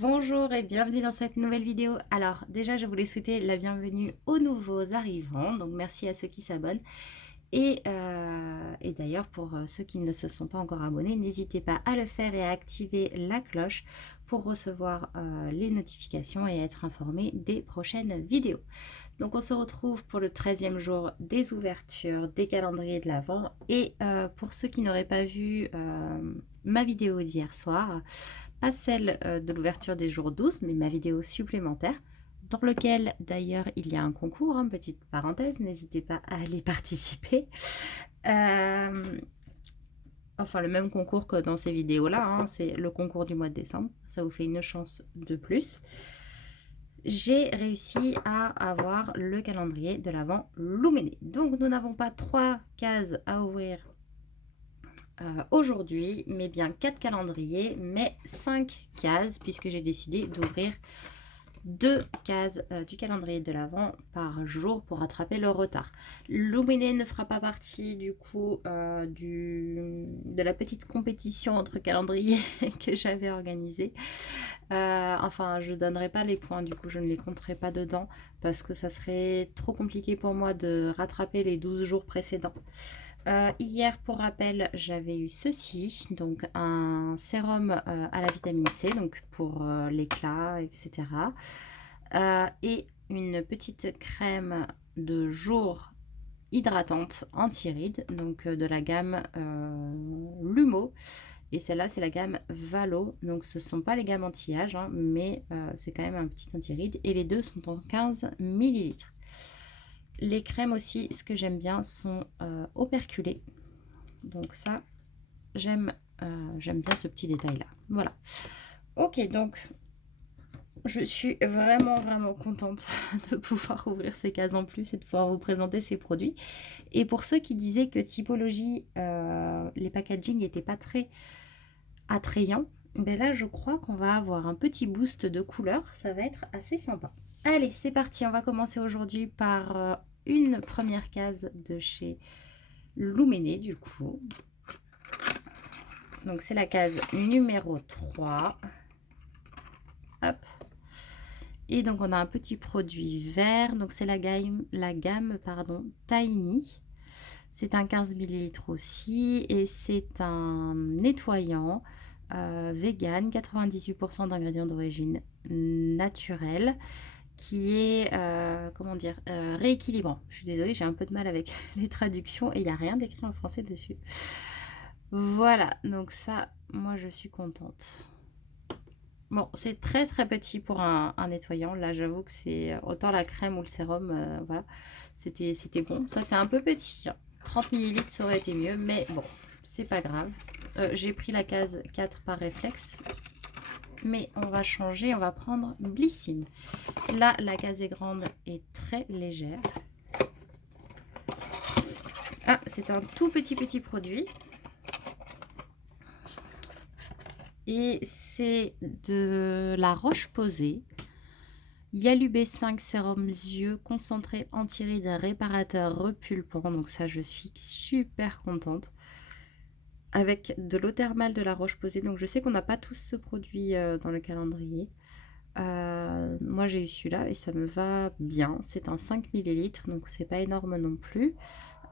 Bonjour et bienvenue dans cette nouvelle vidéo. Alors déjà, je voulais souhaiter la bienvenue aux nouveaux arrivants, donc merci à ceux qui s'abonnent. Et d'ailleurs, pour ceux qui ne se sont pas encore abonnés, n'hésitez pas à le faire et à activer la cloche pour recevoir les notifications et être informé des prochaines vidéos. Donc on se retrouve pour le 13e jour des ouvertures des calendriers de l'Avent. Et pour ceux qui n'auraient pas vu ma vidéo d'hier soir, pas celle de l'ouverture des jours 12, mais ma vidéo supplémentaire, dans lequel d'ailleurs il y a un concours, hein, petite parenthèse, n'hésitez pas à aller participer. Enfin, le même concours que dans ces vidéos-là, hein, c'est le concours du mois de décembre, ça vous fait une chance de plus. J'ai réussi à avoir le calendrier de l'Avent Luméné. Donc nous n'avons pas 3 cases à ouvrir aujourd'hui, mais bien 4 calendriers, mais 5 cases, puisque j'ai décidé d'ouvrir 2 cases du calendrier de l'Avent par jour pour rattraper le retard. Luméné ne fera pas partie du coup de la petite compétition entre calendriers que j'avais organisée. Enfin, je ne donnerai pas les points, du coup je ne les compterai pas dedans parce que ça serait trop compliqué pour moi de rattraper les 12 jours précédents. Hier, pour rappel, j'avais eu ceci, donc un sérum à la vitamine C, donc pour l'éclat, etc. Et une petite crème de jour hydratante anti-rides, donc de la gamme Lumo. Et celle-là, c'est la gamme Valo. Donc, ce ne sont pas les gammes anti-âge, hein, mais c'est quand même un petit anti-rides. Et les deux sont en 15 millilitres. Les crèmes aussi, ce que j'aime bien, sont operculées. Donc ça, j'aime bien ce petit détail-là. Voilà. Ok, donc je suis vraiment contente de pouvoir ouvrir ces cases en plus et de pouvoir vous présenter ces produits. Et pour ceux qui disaient que typologie, les packaging n'étaient pas très attrayants, ben là je crois qu'on va avoir un petit boost de couleurs, ça va être assez sympa. Allez, c'est parti, on va commencer aujourd'hui par une première case de chez Luméné du coup. Donc c'est la case numéro 3. Hop. Et donc on a un petit produit vert, donc c'est la gamme pardon, Tiny. C'est un 15 ml aussi et c'est un nettoyant vegan, 98% d'ingrédients d'origine naturelle qui est, comment dire, rééquilibrant. Je suis désolée, j'ai un peu de mal avec les traductions et il n'y a rien d'écrit en français dessus. Voilà, donc ça, moi je suis contente. Bon, c'est très petit pour un nettoyant. Là, j'avoue que c'est autant la crème ou le sérum, voilà, c'était bon. Ça, c'est un peu petit, hein. 30 ml, ça aurait été mieux, mais bon, c'est pas grave. J'ai pris la case 4 par réflexe, mais on va changer, on va prendre Blissim. Là, la case est grande et très légère. Ah, c'est un tout petit produit. Et c'est de la Roche-Posay. Yalu B5 sérum yeux concentré anti-rides réparateur repulpant. Donc ça, je suis super contente. Avec de l'eau thermale de la Roche-Posay. Donc je sais qu'on n'a pas tous ce produit dans le calendrier. Moi j'ai eu celui-là et ça me va bien. C'est un 5 millilitres, donc c'est pas énorme non plus.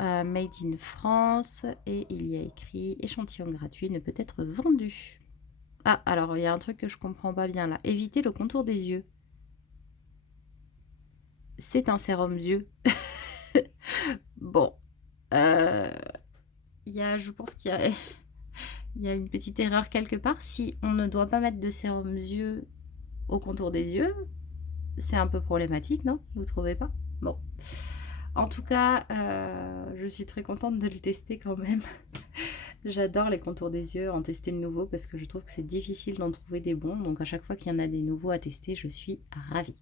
Made in France et il y a écrit échantillon gratuit ne peut être vendu. Ah, alors il y a un truc que je comprends pas bien là. Éviter le contour des yeux. C'est un sérum yeux. Bon, je pense qu'il y a, il y a une petite erreur quelque part. Si on ne doit pas mettre de sérum yeux au contour des yeux, c'est un peu problématique, non? Vous trouvez pas? Bon. En tout cas, je suis très contente de le tester quand même. J'adore les contours des yeux, en tester de nouveaux parce que je trouve que c'est difficile d'en trouver des bons. Donc à chaque fois qu'il y en a des nouveaux à tester, je suis ravie.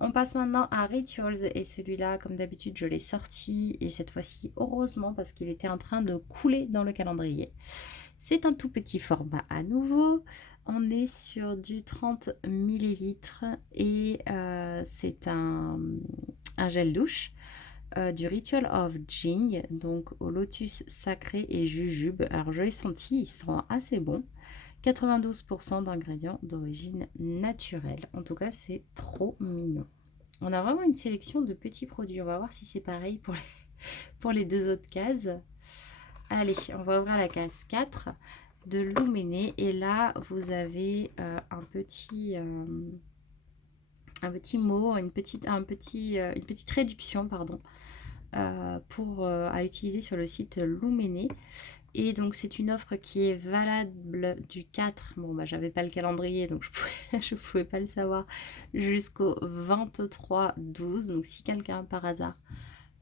On passe maintenant à Rituals et celui-là, comme d'habitude, je l'ai sorti et cette fois-ci, heureusement, parce qu'il était en train de couler dans le calendrier. C'est un tout petit format à nouveau. On est sur du 30 millilitres et c'est un gel douche. Du Ritual of Jing, donc au lotus sacré et jujube. Alors je l'ai senti, ils sont assez bons. 92% d'ingrédients d'origine naturelle. En tout cas, c'est trop mignon. On a vraiment une sélection de petits produits. On va voir si c'est pareil pour les deux autres cases. Allez, on va ouvrir la case 4 de Luméné. Et là, vous avez un petit mot, une petite réduction, pardon, à utiliser sur le site Luméné. Et donc, c'est une offre qui est valable du 4. Bon, bah, j'avais pas le calendrier, donc je pouvais pas le savoir, jusqu'au 23/12. Donc, si quelqu'un, par hasard,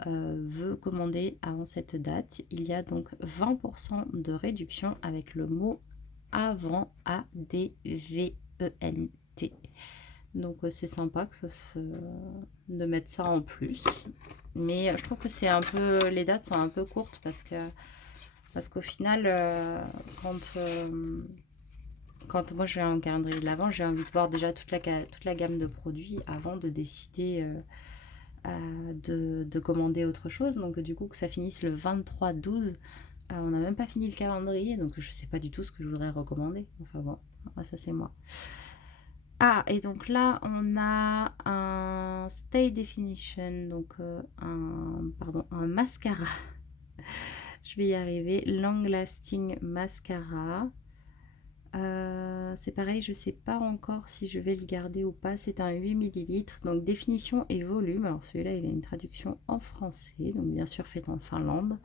veut commander avant cette date, il y a donc 20% de réduction avec le mot avant, ADVENT. Donc, c'est sympa de mettre ça en plus. Mais je trouve que c'est un peu, les dates sont un peu courtes parce qu'au final, quand moi je vais un calendrier de l'Avent, j'ai envie de voir déjà toute la gamme de produits avant de décider de commander autre chose. Donc du coup, que ça finisse le 23/12, on n'a même pas fini le calendrier, donc je sais pas du tout ce que je voudrais recommander. Enfin bon, ça c'est moi. Ah, et donc là, on a un Stay Definition, donc un mascara. Je vais y arriver. Long Lasting Mascara. C'est pareil, je ne sais pas encore si je vais le garder ou pas. C'est un 8 ml. Donc définition et volume. Alors celui-là, il a une traduction en français. Donc bien sûr fait en Finlande.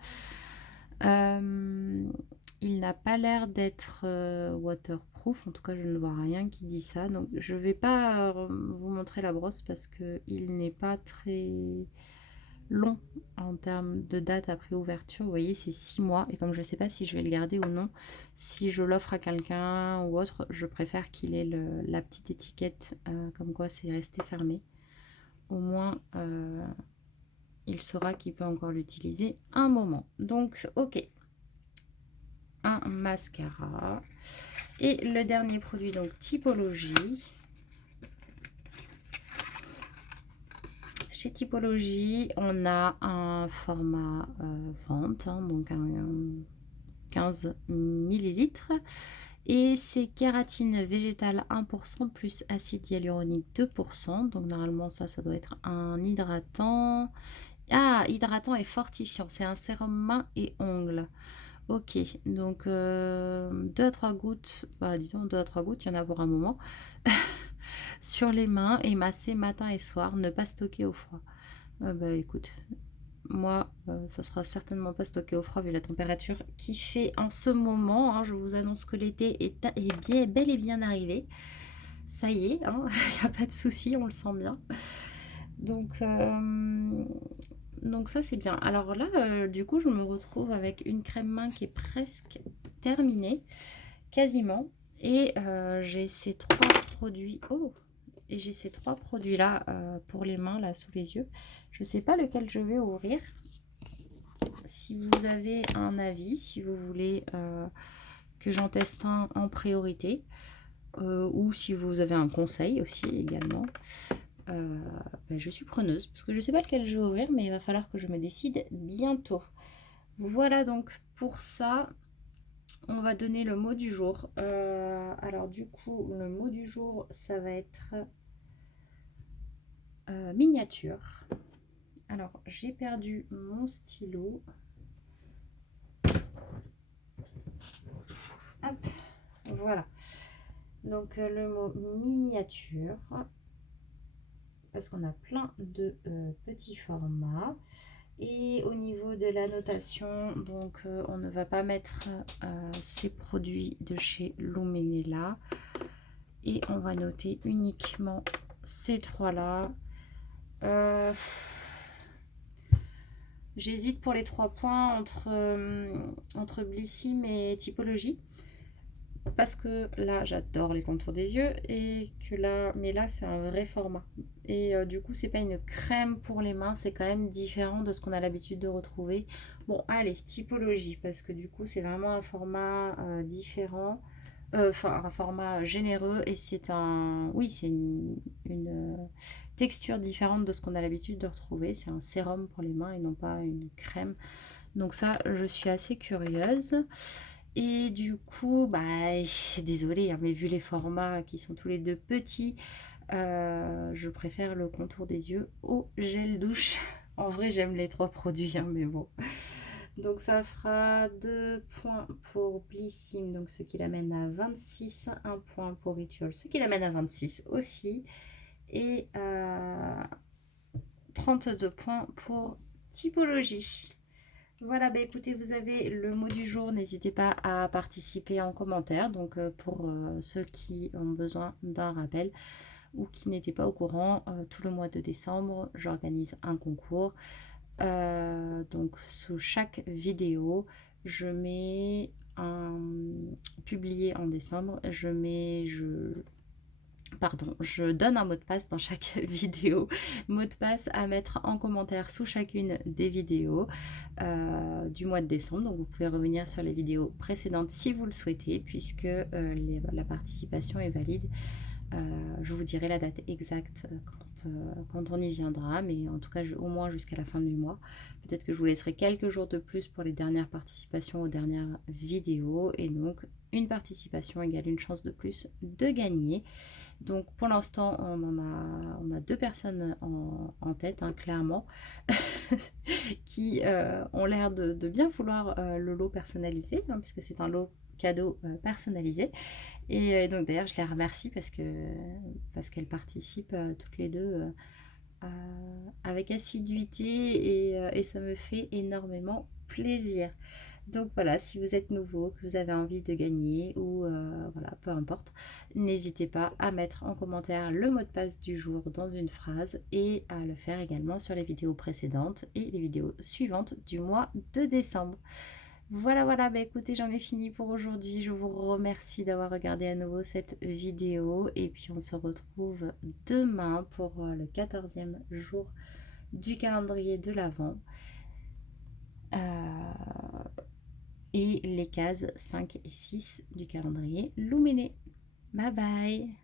Il n'a pas l'air d'être waterproof. En tout cas, je ne vois rien qui dit ça. Donc je ne vais pas vous montrer la brosse parce qu'il n'est pas très long en termes de date après ouverture. Vous voyez, c'est 6 mois. Et comme je ne sais pas si je vais le garder ou non, si je l'offre à quelqu'un ou autre, je préfère qu'il ait la petite étiquette comme quoi c'est resté fermé. Au moins, il saura qu'il peut encore l'utiliser un moment. Donc, ok. Un mascara. Et le dernier produit, donc Typologie. Chez Typologie, on a un format vente, donc un 15 ml. Et c'est kératine végétale 1% plus acide hyaluronique 2%. Donc normalement, ça doit être un hydratant. Ah, hydratant et fortifiant. C'est un sérum main et ongles. Ok, donc 2 à 3 gouttes, bah, disons 2 à 3 gouttes, il y en a pour un moment, sur les mains et masser matin et soir, ne pas stocker au froid. Bah écoute, moi, ça sera certainement pas stocké au froid vu la température qui fait en ce moment. Hein. Je vous annonce que l'été est bel et bien arrivé. Ça y est, hein, il n'y a pas de souci, on le sent bien. Donc ça c'est bien. Alors là, du coup, je me retrouve avec une crème main qui est presque terminée, quasiment. Et j'ai ces 3 produits. Oh! Et j'ai ces 3 produits là pour les mains là sous les yeux. Je ne sais pas lequel je vais ouvrir. Si vous avez un avis, si vous voulez que j'en teste un en priorité, ou si vous avez un conseil aussi également. Ben, je suis preneuse parce que je ne sais pas lequel je vais ouvrir, mais il va falloir que je me décide bientôt. Voilà donc pour ça, on va donner le mot du jour. Alors du coup, le mot du jour, ça va être miniature. Alors j'ai perdu mon stylo. Hop, voilà. Donc le mot miniature. Parce qu'on a plein de petits formats. Et au niveau de la notation, donc on ne va pas mettre ces produits de chez Luméné là. Et on va noter uniquement ces 3 là. J'hésite pour les 3 points entre Blissim et Typologie. Parce que là, j'adore les contours des yeux et que là, mais là, c'est un vrai format. Et du coup, c'est pas une crème pour les mains, c'est quand même différent de ce qu'on a l'habitude de retrouver. Bon, allez, Typologie, parce que du coup, c'est vraiment un format différent, enfin un format généreux et c'est une texture différente de ce qu'on a l'habitude de retrouver. C'est un sérum pour les mains et non pas une crème. Donc ça, je suis assez curieuse. Et du coup, bah, désolée, hein, mais vu les formats qui sont tous les deux petits, je préfère le contour des yeux au gel douche. En vrai, j'aime les trois produits, hein, mais bon. Donc ça fera 2 points pour Blissim, donc ce qui l'amène à 26, un point pour Ritual, ce qui l'amène à 26 aussi, et 32 points pour Typologie. Voilà, bah écoutez, vous avez le mot du jour, n'hésitez pas à participer en commentaire, donc pour ceux qui ont besoin d'un rappel ou qui n'étaient pas au courant, tout le mois de décembre, j'organise un concours. Donc sous chaque vidéo, je mets un publié en décembre, je donne un mot de passe dans chaque vidéo, mot de passe à mettre en commentaire sous chacune des vidéos du mois de décembre. Donc vous pouvez revenir sur les vidéos précédentes si vous le souhaitez, puisque la participation est valide. Je vous dirai la date exacte quand on y viendra, mais en tout cas au moins jusqu'à la fin du mois. Peut-être que je vous laisserai quelques jours de plus pour les dernières participations aux dernières vidéos, et donc une participation égale une chance de plus de gagner. Donc pour l'instant, on a deux personnes en tête, hein, clairement, qui ont l'air de bien vouloir le lot personnalisé, hein, puisque c'est un lot cadeau personnalisé. Et donc d'ailleurs, je les remercie parce qu'elles participent toutes les deux avec assiduité, et ça me fait énormément plaisir. Donc voilà, si vous êtes nouveau, que vous avez envie de gagner ou voilà, peu importe, n'hésitez pas à mettre en commentaire le mot de passe du jour dans une phrase et à le faire également sur les vidéos précédentes et les vidéos suivantes du mois de décembre. Voilà, voilà, bah écoutez, j'en ai fini pour aujourd'hui. Je vous remercie d'avoir regardé à nouveau cette vidéo et puis on se retrouve demain pour le 14e jour du calendrier de l'Avent. Et les cases 5 et 6 du calendrier Louméné. Bye bye!